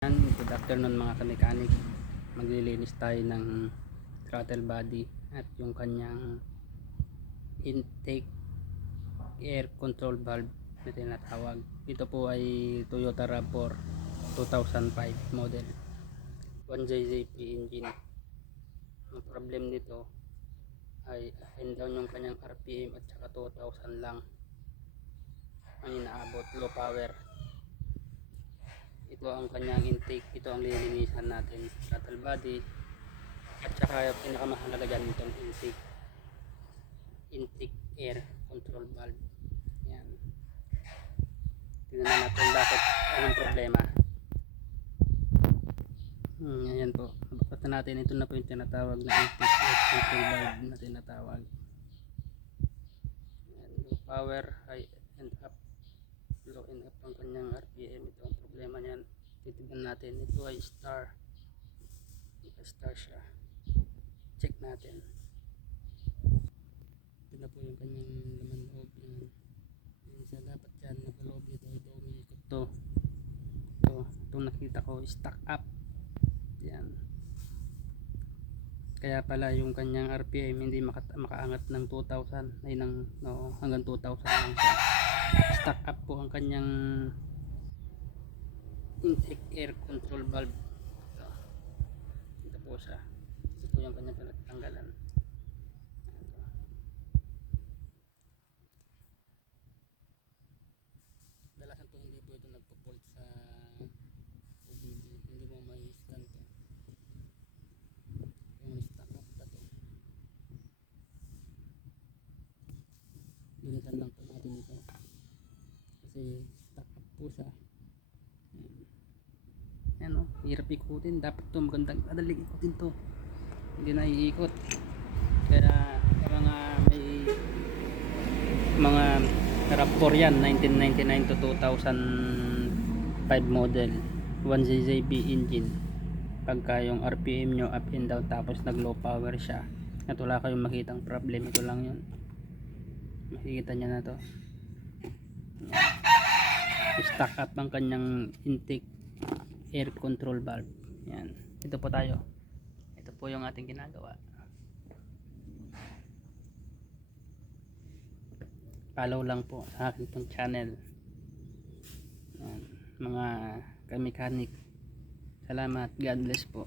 Good afternoon mga kamekanik. Maglilinis tayo ng throttle body at yung kanyang intake air control valve na tinatawag. Ito po ay Toyota RAV4 2005 model 1JZP engine. Ang problem nito ay and down yung kanyang RPM at saka 2,000 lang ang inaabot, low power. Ito ang kanyang intake, ito ang lilinisan natin, throttle body at saka pinakamahalaga dyan itong intake air control valve. Yan, tignan natin bakit, anong problema. Ayan po, nabuksan natin, ito na po yung tinatawag na intake air control valve na tinatawag. Yan, low power, high and up, low and up ang kanyang RPM. Ito ang problema niyan. Titignan natin, ito ay star siya, check natin. Ito na po yung kanyang laman loob. Yan siya, dapat yan nakaloob ito umiikot itong nakita ko stack up. Yan, kaya pala yung kanyang RPM hindi makaangat ng 2,000 ay hanggang 2,000 lang siya. Stack up po ang kanyang intake air control valve. Ito po siya, ito po yung kanyang pinagtanggalan. Dalasan po hindi po ito nagpo-fault sa OBD, hindi mo may scan to yung stack up na to. Dinitan lang po natin ito kasi stack up po siya. Yan o, hirap ikutin. Dapat ito magandang madaling ikutin to, hindi na iikot. Kaya mga RAV4 yan, 1999 to 2005 model 1JZB engine. Pagka yung RPM nyo up and down tapos nag low power siya at wala kayong makitang problem, ito lang yun, makikita nyo na to. Stack up ang kanyang intake air control valve. Yan, ito po tayo, ito po yung ating ginagawa. Follow lang po sa akin pong channel. Yan, mga kamekanik, salamat, God bless po.